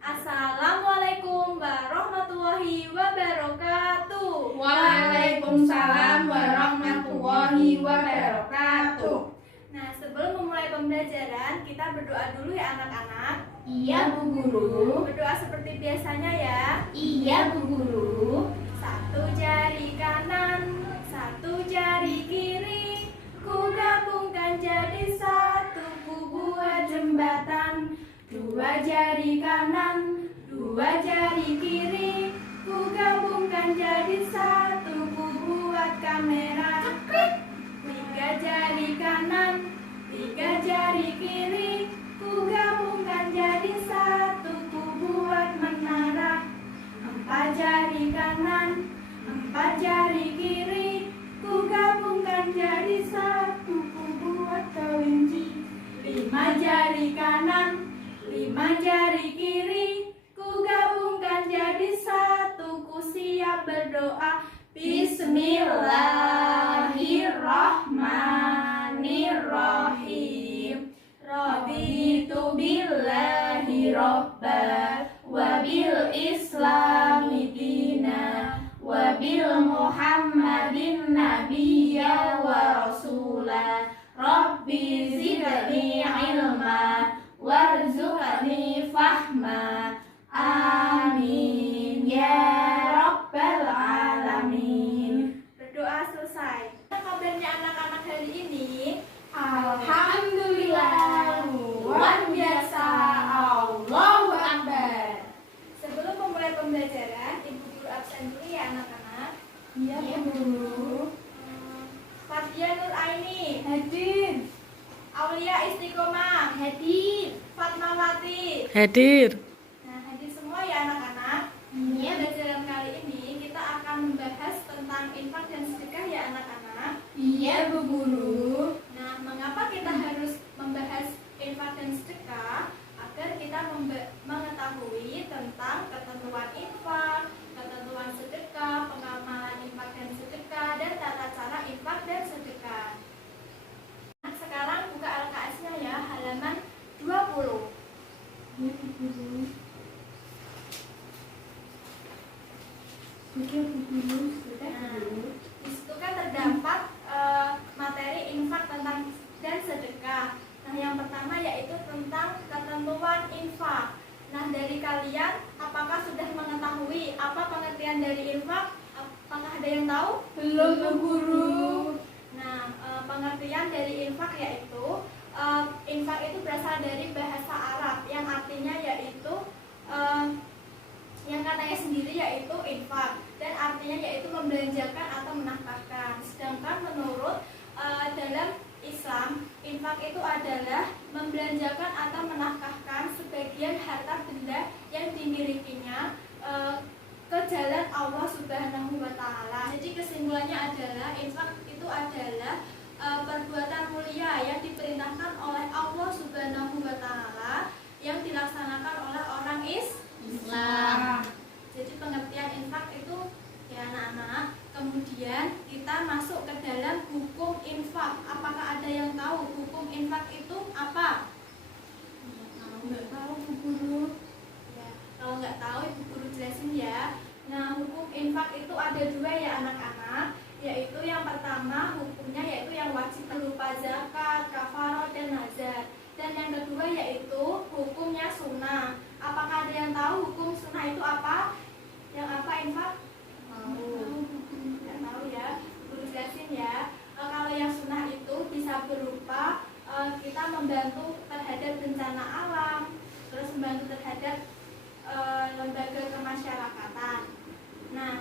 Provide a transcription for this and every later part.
Assalamualaikum warahmatullahi wabarakatuh. Waalaikumsalam warahmatullahi wabarakatuh. Nah, sebelum memulai pembelajaran, kita berdoa dulu ya anak-anak. Iya Bu Guru. Berdoa seperti biasanya ya. Iya Bu Guru. Satu jari kanan, satu jari kiri, ku gabungkan jadi satu, ku buat jembatan. Dua jari kanan, dua jari kiri, ku gabungkan jadi satu, ku buat kamera. Tiga jari kanan, tiga jari kiri, ku gabungkan jadi satu, ku buat menara. Empat jari kanan, empat jari kiri, ku gabungkan jadi satu, ku buat kelinci. Lima jari kanan, lima jari kiri, ku gabungkan jadi satu, ku siap berdoa. Bismillahirrahmanirrahim. Raditu billahi robba wa bil islami dina wa bil muhammadin nabiyya wa rasula. Rabbi zidni ilma warzuqni fahma. Amin ya rabbal alamin. Berdoa selesai. Kabarnya anak-anak hari ini? Alhamdulillah, luar biasa. Allahu Akbar. Sebelum memulai pembelajaran, Ibu Guru absen dulu ya anak-anak. Iya Bu Guru. Fathia Nur Aini, Hadir. Aulia Istiqomah, Hadir. Fatmawati. Hadir. Nah, hadir semua ya anak-anak. Iya. Pembelajaran kali ini kita akan membahas tentang infak dan sedekah ya anak-anak. Iya Bu Guru. Nah, mengapa kita harus membahas infak dan sedekah? Agar kita mengetahui tentang ketentuan infak, ketentuan sedekah, pengamalan infak dan sedekah, dan tata cara infak dan sedekah. Nah, sekarang buka LKS-nya ya, halaman 20. Iya Bu Guru. Sudah Bu Guru. Sudah Bu Guru. Di situ kan terdapat materi infak tentang dan sedekah. Nah, yang pertama yaitu tentang ketentuan infak. Nah, dari kalian apakah sudah mengetahui apa pengertian dari infak? Apakah ada yang tahu? Belum Bu Guru. Nah, pengertian dari infak yaitu infak itu berasal dari bahasa Arab yang artinya yaitu yang katanya sendiri yaitu infak, dan artinya yaitu membelanjakan atau menafkahkan. Sedangkan menurut dalam Islam, infak itu adalah membelanjakan atau menafkahkan sebagian harta benda yang dimilikinya ke jalan Allah Subhanahu wa Ta'ala. Jadi kesimpulannya adalah infak itu adalah perbuatan mulia yang diperintahkan oleh Allah Subhanahu wa Ta'ala yang dilaksanakan oleh orang Islam. Jadi pengertian infak itu ya anak-anak. Kemudian kita masuk ke dalam hukum infak. Apakah ada yang tahu hukum infak itu apa? Nggak tahu Bu Guru. Ya, kalau nggak tahu Ibu Guru jelasin ya. Nah, hukum infak itu ada dua ya anak-anak, yaitu yang pertama hukumnya yaitu yang wajib berupa zakat, kafaroh, dan nazar. Dan yang kedua yaitu hukumnya sunnah. Apakah ada yang tahu hukum sunnah itu apa? Yang apa infak? Nggak tahu ya. Guru jelasin ya. Kalau yang sunnah itu bisa berupa kita membantu terhadap bencana alam, terus membantu terhadap lembaga kemasyarakatan. Nah,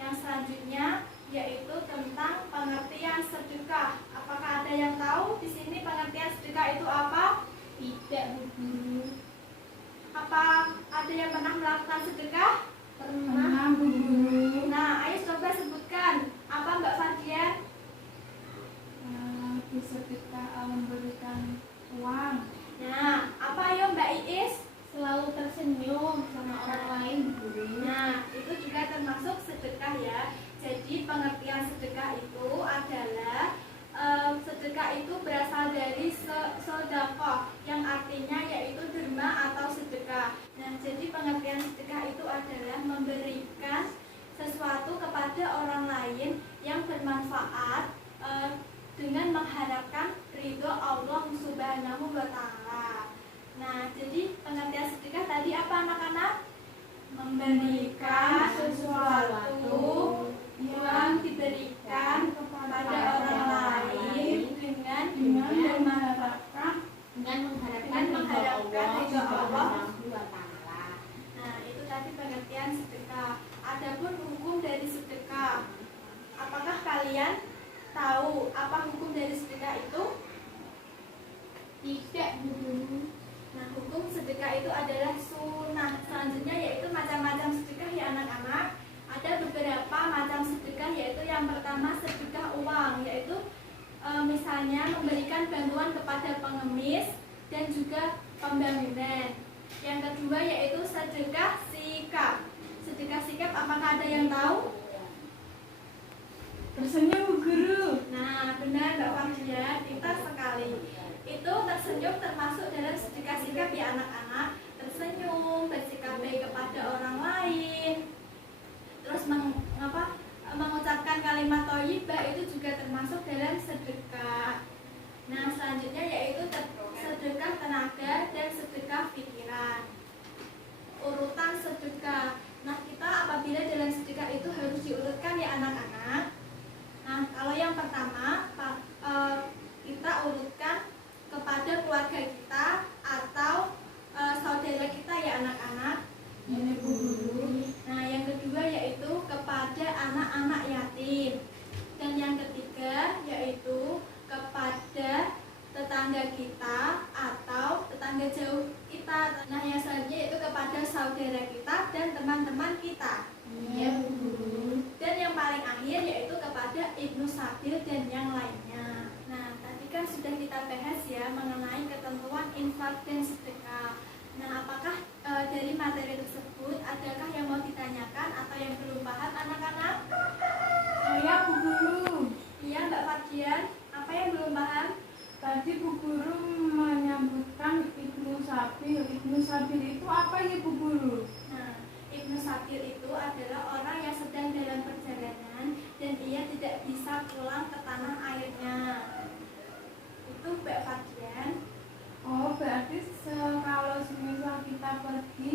yang selanjutnya yaitu tentang pengertian sedekah. Apakah ada yang tahu di sini pengertian sedekah itu apa? Tidak Bu Guru. Apa ada yang pernah melakukan sedekah? Pernah Bu Guru. Nah, ayo coba sebutkan. Apa Mbak Fadia? Bersedekah memberikan uang. Nah, apa ayo Mbak Iis? Selalu tersenyum sama orang lain Bu Guru. Nah, itu juga termasuk sedekah ya. Jadi pengertian sedekah itu adalah sedekah itu berasal dari sedekah yang artinya yaitu derma atau sedekah. Nah, jadi memberikan sesuatu yang diberikan kepada orang lain dengan mengharapkan ridho Allah. Nah, itu tadi pengertian sedekah. Adapun hukum dari sedekah, apakah kalian tahu apa hukum dari sedekah itu? Tidak, Bu. Nah, hukum sedekah itu adalah sunnah. Selanjutnya yaitu macam-macam sedekah ya anak-anak. Ada beberapa macam sedekah, yaitu yang pertama sedekah uang, yaitu misalnya memberikan bantuan kepada pengemis dan juga pembangunan. Yang kedua yaitu sedekah sikap. Sedekah sikap apakah ada yang tahu? Tersenyum, Bu Guru. Nah, benar Mbak Fardia, pintar sekali. Itu tersenyum termasuk dalam sedekah sikap ya anak-anak. Tersenyum, bersikap baik kepada orang lain, terus mengucapkan kalimat thayyibah itu juga termasuk dalam sedekah. Nah, selanjutnya yaitu sedekah tenaga dan sedekah pikiran. Urutan sedekah. Nah, kita apabila dalam sedekah itu harus diurutkan ya anak-anak. Nah, kalau yang pertama kita urutkan kepada keluarga kita atau saudara kita ya anak-anak. Ini Bu Guru. Nah, yang kedua yaitu kepada anak-anak yatim. Dan yang ketiga yaitu kepada tetangga kita atau tetangga jauh kita. Nah, yang selanjutnya yaitu kepada saudara kita dan teman-teman kita. Iya, Bu Guru. Dan yang paling akhir yaitu kepada ibnu sabil dan yang lainnya. Nah, tadi kan sudah kita bahas ya mengenai ketentuan infak dan sedekah. Nah, apakah dari materi tersebut adakah yang mau ditanyakan atau yang belum paham anak-anak? Saya Bu Guru. Iya Mbak Fardian, apa yang belum paham? Tadi Bu Guru menyebutkan Ibnu Sabil. Ibnu Sabil itu apa ya Bu Guru? Nah, ibnu sabil itu adalah orang yang sedang dalam perjalanan dan ia tidak bisa pulang ke tanah airnya. Itu Mbak Fardian. Oh, berarti kalau semisal kita pergi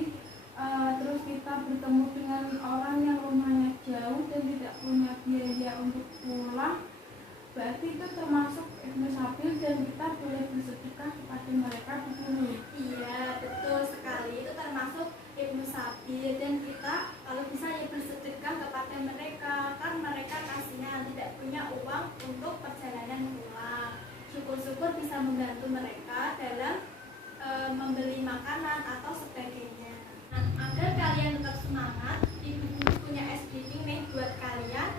terus kita bertemu dengan orang yang rumahnya jauh dan tidak punya biaya untuk pulang, berarti itu termasuk Ibnu Sabil dan kita boleh bersedekah kepada mereka dulu. Iya, betul sekali. Itu termasuk ibnu sabil dan kita kalau bisa ya bersedekah kepada mereka, kan mereka kasihan tidak punya uang untuk perjalanan pulang. Syukur-syukur bisa membantu mereka dalam membeli makanan atau sebagainya. Nah, agar kalian tetap semangat, Ibu Guru punya ice breaking nih buat kalian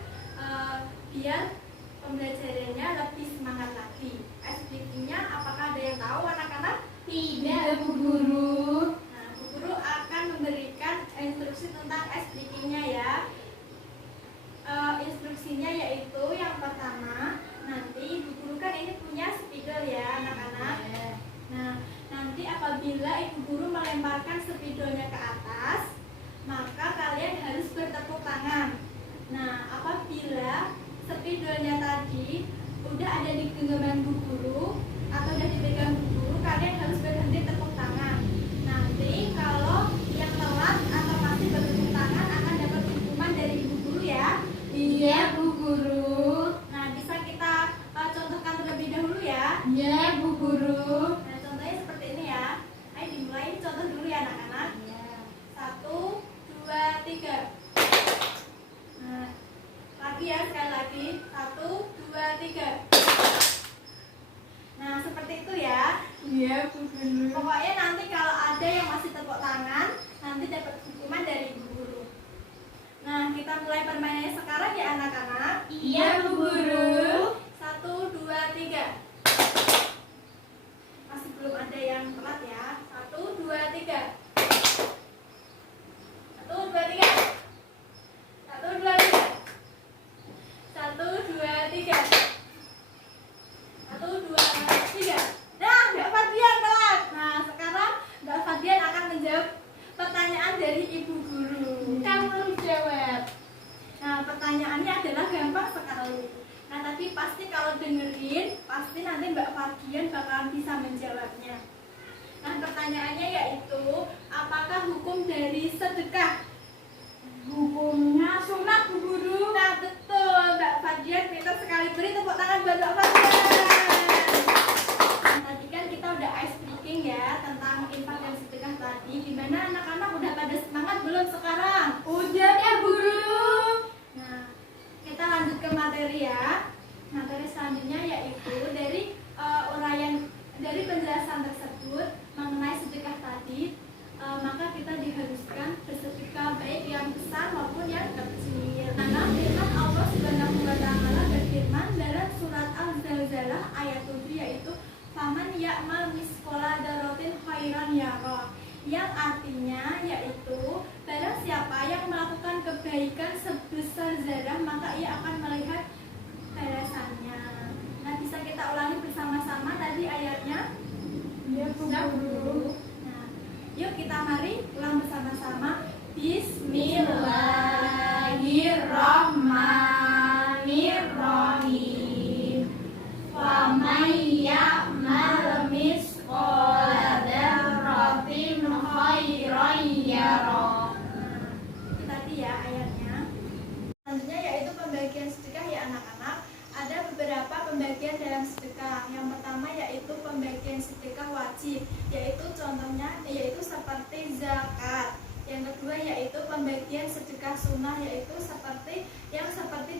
biar pembelajarannya lebih semangat lagi. Ice breakingnya apakah ada yang tahu anak-anak? Tidak, Bu Guru. Nah, Bu Guru akan memberikan instruksi tentang ice breakingnya ya. Instruksinya yaitu yang pertama, nanti Ibu Guru kan ini punya spidol ya anak-anak. Nah, nanti apabila Ibu Guru melemparkan spidolnya ke atas, maka kalian harus bertepuk tangan. Nah, apabila spidolnya tadi udah ada di genggaman Bu Guru atau udah dipegang Bu Guru, kalian harus berhenti tepuk tangan. Nanti kalau yang telat atau masih bertepuk tangan akan dapat hukuman dari Ibu Guru ya. Iya, Bu Guru. Nah, bisa kita contohkan terlebih dahulu ya. Iya, Bu Guru. Nah, contohnya seperti ini ya. Ayo dimulai contoh dulu ya anak-anak. Iya. 1, 2, 3. Nah, lagi ya, sekali lagi. 1, 2, 3. Nah, seperti itu ya. Iya, Bu Guru. Pokoknya nanti kalau ada yang masih tepuk tangan, nanti dapat hukuman dari Ibu Guru. Nah, kita mulai permainannya sekarang ya anak-anak. Iya, Bu Guru. 1, 2, 3. Masih belum ada yang telat ya. 1, 2, 3. 1, 2, 3. 1, 2, 3. 1, 2, 3. 1, 2, 3. Nah, Mbak Fardian telat. Nah, sekarang Mbak Fardian akan menjawab pertanyaan dari Ibu Guru. Kamu jawab. Nah, pertanyaannya adalah gampang sekali. Nah, tapi pasti kalau dengerin, pasti nanti Mbak Fardian bakalan bisa menjawabnya. Nah, pertanyaannya yaitu, apakah hukum dari sedekah beri tepuk tangan buat Mbak Fadlan. Tadi kan kita udah ice breaking ya tentang infak dan sedekah tadi. Gimana anak-anak udah pada semangat belum sekarang? Udah ya guru. Nah, kita lanjut ke materi ya. Materi selanjutnya yaitu dari uraian dari penjelasan tersebut mengenai sedekah tadi, maka kita diharuskan bersedekah baik yang besar maupun yang kecil. Karena firman Allah Subhanahu wa taala berfirman dalam surat Al-Zalzalah ayat 7 yaitu faman ya'mal misqala dzarratin khairan yara, yang artinya yaitu barang siapa yang melakukan kebaikan sebesar zarah maka ia akan melihat balasannya. Nah, bisa kita ulangi bersama-sama tadi ayatnya? Ya guru. Nah, yuk kita mari ulang bersama-sama. Bismillahirrahmanirrahim. Faman ya'mal misqala dzarratin khairan yara. Itu tadi ya ayatnya. Selanjutnya yaitu pembagian sedekah ya anak-anak. Ada beberapa pembagian dalam sedekah. Yang pertama yaitu pembagian sedekah wajib, yaitu contohnya yaitu seperti zakat. Yang kedua yaitu pembagian sedekah sunnah, yaitu seperti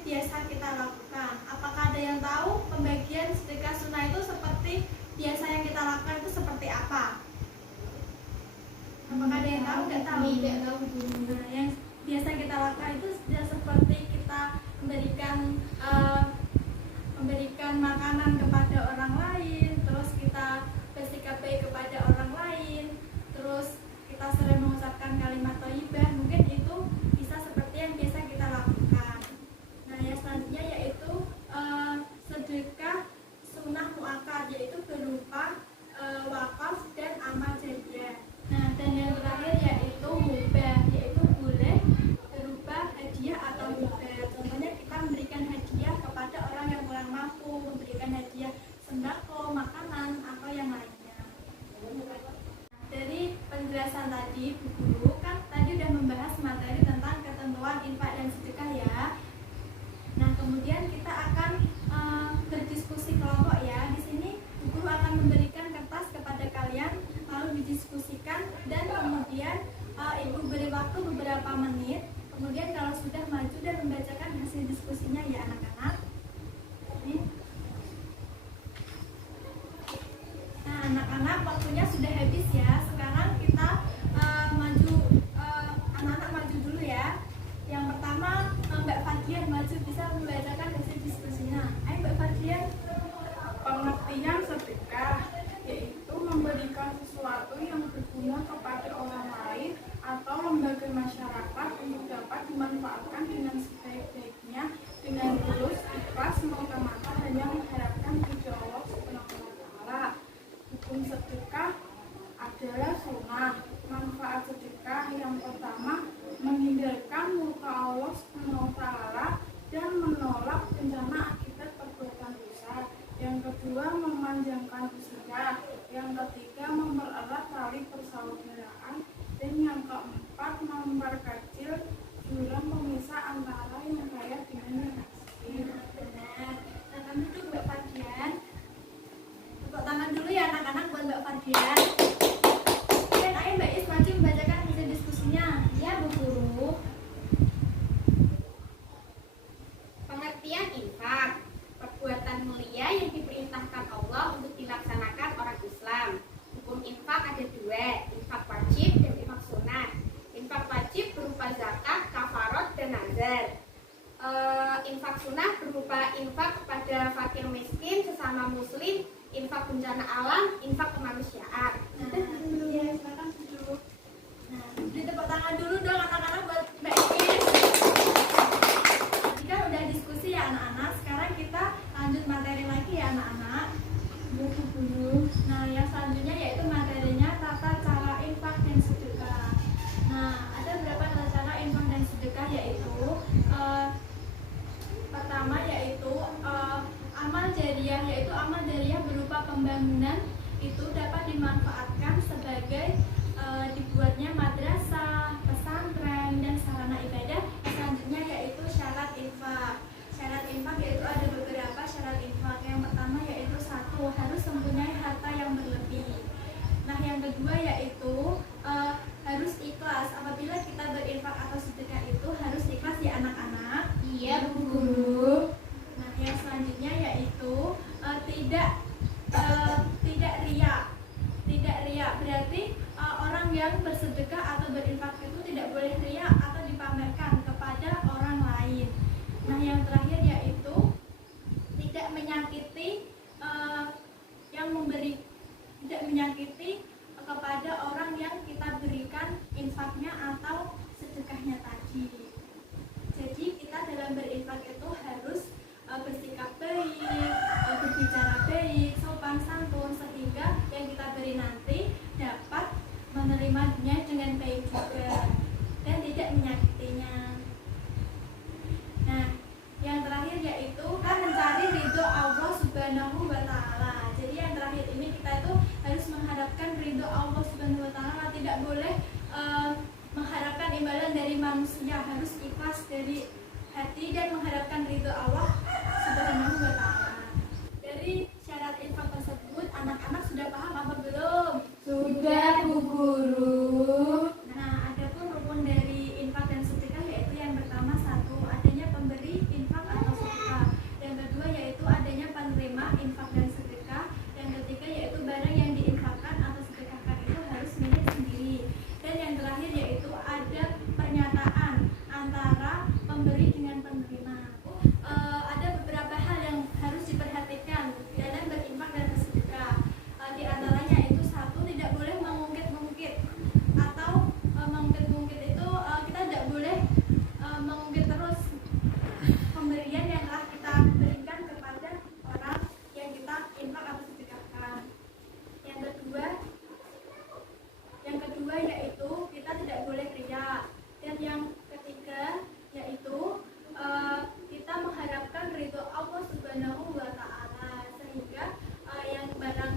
biasa kita lakukan. Apakah ada yang tahu pembagian sedekah sunnah itu seperti biasa yang kita lakukan itu seperti apa? Apakah ada yang tahu? Nggak tahu. Tidak tahu. Nah, yang biasa kita lakukan itu sudah seperti kita memberikan makanan kepada orang lain, terus kita bersikap baik kepada orang lain, terus kita sering mengucapkan kalimat thayyibah. Mungkin itu bisa seperti yang biasa kita lakukan. Nah, yang selanjutnya yaitu sedekah sunnah muakkad, yaitu berupa wakaf dan amal jariah. Nah, dan yang terakhir yaitu mubah, yaitu boleh berupa hadiah atau mubah. Contohnya kita memberikan hadiah kepada orang yang kurang mampu, memberikan hadiah sembako, makanan, atau yang lainnya. Nah, dari penjelasan tadi, Bu Guru kan tadi udah membahas materi tentang ketentuan infak dan sedekah ya. Nah, kemudian kita akan berdiskusi kelompok ya. Di sini Bu Guru akan memberikan kertas kepada kalian, lalu didiskusikan dan kemudian Ibu beri waktu beberapa menit. Kemudian kalau sudah maju dan membacakan hasil diskusinya ya anak-anak. Nah, anak-anak waktunya sudah habis ya. Sekarang kita anak-anak maju dulu ya. Yang pertama Mbak Fadlian maju, bisa membacakan hasil diskusinya. Ayo Mbak Fadlian. Pengertian sedekah yaitu memberikan sesuatu yang berguna kepada orang lain atau lembaga masyarakat untuk dapat dimanfaatkan dengan sebaik-baiknya dengan tulus, ikhlas, semata-mata hanya mengharapkan ridho Allah Subhanahu wa taala. Hukum sedekah adalah sunnah. Manfaat sedekah yang pertama menghindarkan murka Allah Subhanahu wa taala dan menolak bencana akibat perbuatan dosa. Yang kedua memanjangkan usia. Yang ketiga mempererat tali persaudaraan. Dan yang keempat memperkecil jurang pemisah antara yang kaya dengan yang miskin. Benar. Nah, kami itu Mbak Fadlian. Tepuk tangan dulu ya anak-anak buat Mbak Fadlian. Dan ayo Mbak Is maju membacakan hasil diskusinya. Ya Bu Guru. Pengertian infak, perbuatan mulia yang diperintahkan Allah untuk dilaksanakan orang Islam. Hukum infak ada dua, infak wajib dan infak sunnah. Infak wajib berupa zakat, kafarot, dan nazar. Infak sunnah berupa infak kepada fakir miskin, sesama muslim, infak bencana alam, infak kemanusiaan. Nah, ya, silakan duduk. Nah, beri tepuk tangan dulu dong anak-anak buat Mbak Is. Tadi kan udah diskusi ya anak-anak. Sekarang kita lanjut materi lagi ya anak-anak. Nah, yang selanjutnya yaitu materinya tata cara infak dan sedekah. Nah, ada beberapa tata cara infak dan sedekah yaitu pertama yaitu amal jariah, yaitu amal jariah berupa pembangunan itu dapat dimanfaatkan sebagai dibuatnya madrasah, pesantren, dan sarana ibadah. Selanjutnya yaitu syarat infak. Syarat infak yaitu ada beberapa syarat infak. Yang pertama yaitu satu, harus mempunyai harta yang berlebih. Nah, yang kedua yaitu harus ikhlas. Apabila kita berinfak atau sedekah itu harus ikhlas ya anak-anak. Iya, Bu Guru. Nah, yang selanjutnya yaitu tidak riya. Tidak riya berarti orang yang bersedekah atau berinfak itu tidak boleh riya atau dipamerkan kepada orang lain. Nah, yang terakhir yaitu tidak menyakiti yang memberi, tidak menyakiti kepada orang yang kita berikan infaknya atau sedekahnya tadi. Jadi kita dalam berinfak itu harus bersikap baik, berbicara baik, sopan santun, sehingga yang kita beri nanti dapat menerimanya dengan baik juga dan tidak menyakitinya. Nah, yang terakhir yaitu kan mencari ridho Allah Subhanahu wa Ta'ala. Jadi yang terakhir ini kita itu harus mengharapkan ridho Allah Subhanahu wa Ta'ala, tidak boleh mengharapkan imbalan dari manusia, harus ikhlas dari hati dan mengharapkan ridho Allah Subhanahu wa Ta'ala. Dari syarat infak tersebut, anak-anak sudah paham apa belum? Sudah, Bu Guru. Nah, adapun rukun dari infak dan sedekah yaitu yang pertama satu, adanya pemberi infak atau sedekah. Yang kedua yaitu adanya penerima infak dan sedekah. Yang ketiga yaitu barang yang diinfakkan atau sedekahkan itu harus milik sendiri. Dan yang terakhir yaitu ada pernyataan antara pemberi dengan penerima. Ada beberapa hal yang harus diperhatikan dalam berinfak dan bersedekah. Di antaranya itu satu, tidak boleh mengungkit-ungkit atau mengungkit-ungkit itu kita tidak boleh mengungkit terus pemberian yang telah kita berikan kepada orang yang kita infak atau sedekahkan. Yang kedua yaitu kita tidak boleh riya. Dan yang ketiga yaitu kita mengharapkan ridho Allah Subhanahu wa Ta'ala, sehingga yang barang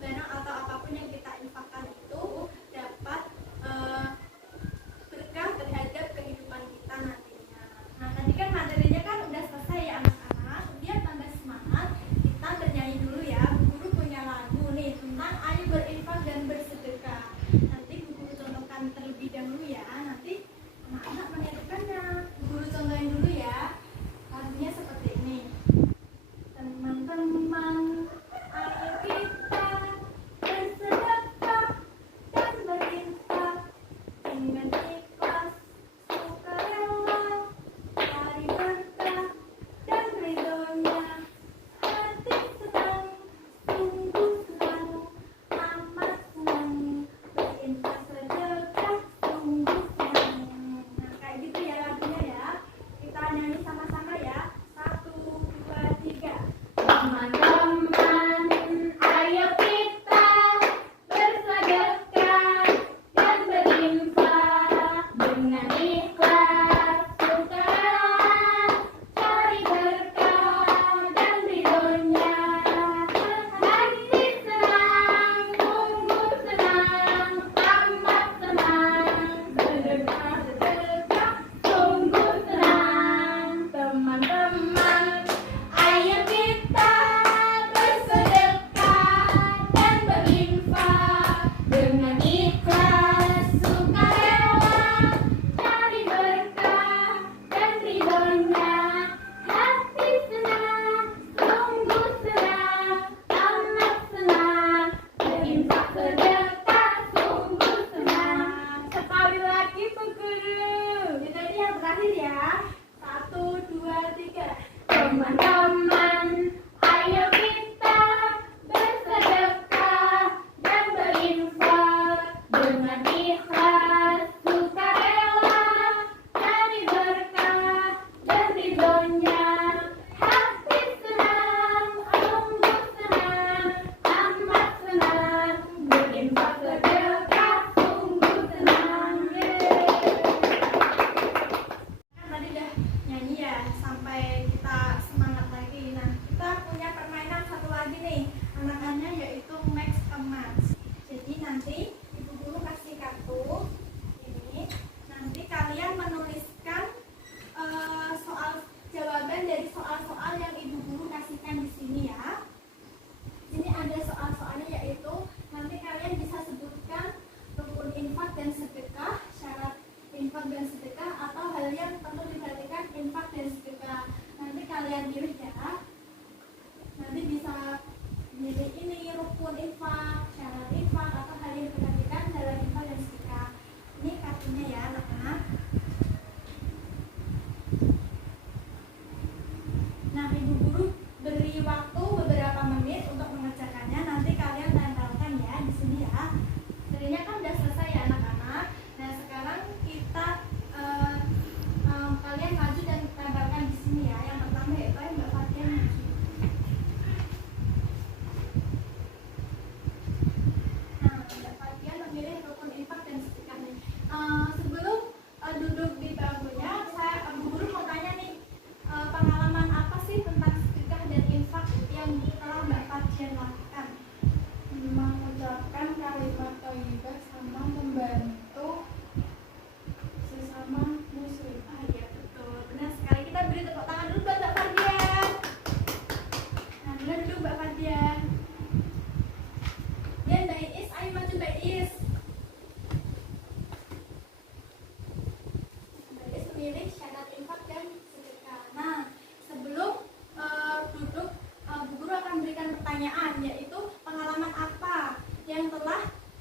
atau apapun yang kita infakkan itu dapat berkah terhadap kehidupan kita nantinya. Nah, tadi kan materinya kan udah selesai ya anak-anak. Biar tambah semangat, kita bernyanyi dulu ya. Bu Guru punya lagu nih tentang ayo berinfak dan bersedekah. Nanti Bu Guru contohkan terlebih dahulu ya. Nanti anak-anak menirukannya. Bu Guru contohin dulu ya. Lagunya seperti ini. Teman-teman, ayo kita bersedekah dan berinfak dengan ikhlas, sukarela, cari berkah dan ridhonya. Hati senang, sungguh senang, amat senang berinfak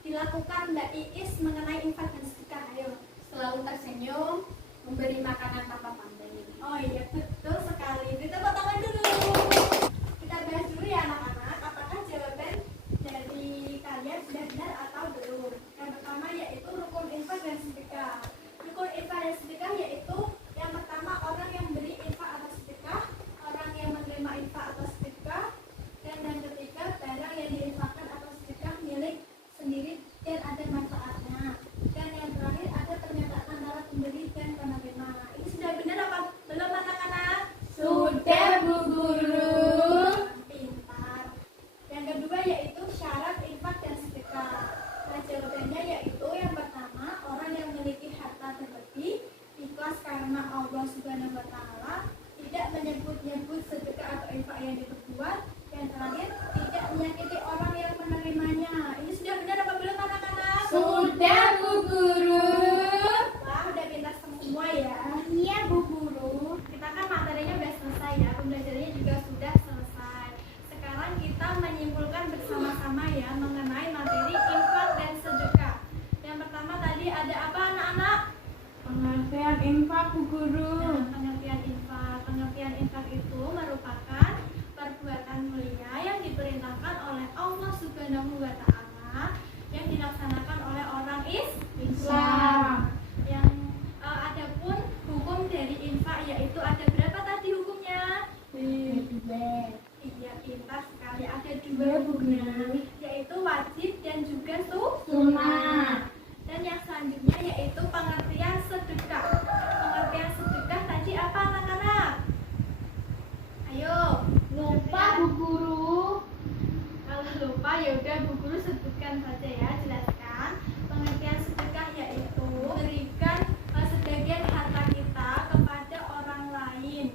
dilakukan Mbak Iis mengenai infak dan sedekah? Ayo. Selalu tersenyum, memberi makanan tanpa pamrih. Oh iya, betul sekali. Ditepuk tangan dulu. Kita bahas dulu ya anak-anak, apakah jawaban dari kalian sudah benar atau belum? Yang pertama yaitu rukun infak dan sedekah. Rukun infak dan sedekah yaitu yang pertama orang yang beri infak atau sedekah, orang yang menerima infak atau sedekah, dan yang ketiga barang yang diinfakkan atau sedekah milik sendiri dan ada manfaatnya. Dan yang terakhir ada pernyataan antara pemberi dan penerima. Ini sudah benar apa belum anak-anak? Sudah, Bu Guru. Pintar. Yang kedua yaitu syarat infak dan sedekah. Nah, jawabannya yaitu yang pertama orang yang memiliki harta berlebih ikhlas karena Allah Subhanahu wa taala, tidak menyebut-nyebut sedekah atau infak yang diperbuat, yang terakhir tidak menyakiti orang yang menerimanya. Ini sudah benar apa belum anak-anak? Sudah, Bu Guru. Wah, udah pintar semua ya. Iya, Bu Guru. Kita kan materinya udah selesai ya, pembelajarannya juga sudah selesai. Sekarang kita menyimpulkan bersama-sama ya mengenai materi infak dan sedekah. Yang pertama tadi ada apa anak-anak? Pengertian infak, Bu Guru. Nah, pengertian infak. Pengertian infak itu merupakan perbuatan mulia yang diperintahkan oleh Allah Subhanahu wa taala yang dilaksanakan oleh orang Islam. Yang adapun hukum dari infak yaitu ada berapa tadi hukumnya? Iya, pintar sekali. Ada dua hukumnya, yaitu wajib dan juga Sunnah. Dan yang selanjutnya yaitu pengertian sedekah. Pengertian sedekah tadi apa anak-anak? Ayo. Lupa, Bu Guru. Kalau lupa ya udah Bu Guru sebutkan saja ya, jelaskan. Pengertian sedekah yaitu berikan sebagian harta kita kepada orang lain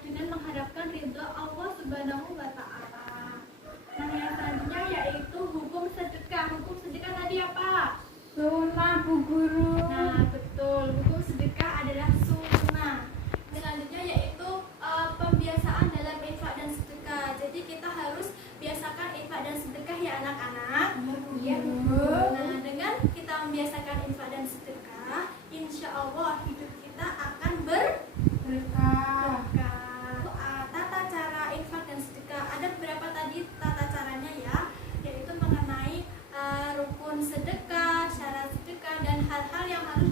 dengan mengharapkan ridho Allah Subhanahu wa taala. Nah, yang selanjutnya yaitu hukum sedekah. Hukum sedekah tadi apa? Sunnah, Bu Guru. Nah, betul. Hukum sedekah adalah sunnah. Selanjutnya yaitu pembiasaan dalam infak dan sedekah. Jadi kita harus biasakan infak dan sedekah ya anak-anak. Iya, Bu. Nah, dengan kita membiasakan infak dan sedekah, insya Allah hidup kita akan Berkah. Tata cara infak dan sedekah. Ada beberapa tadi tata caranya ya, yaitu mengenai rukun sedekah, syarat sedekah, dan hal-hal yang harus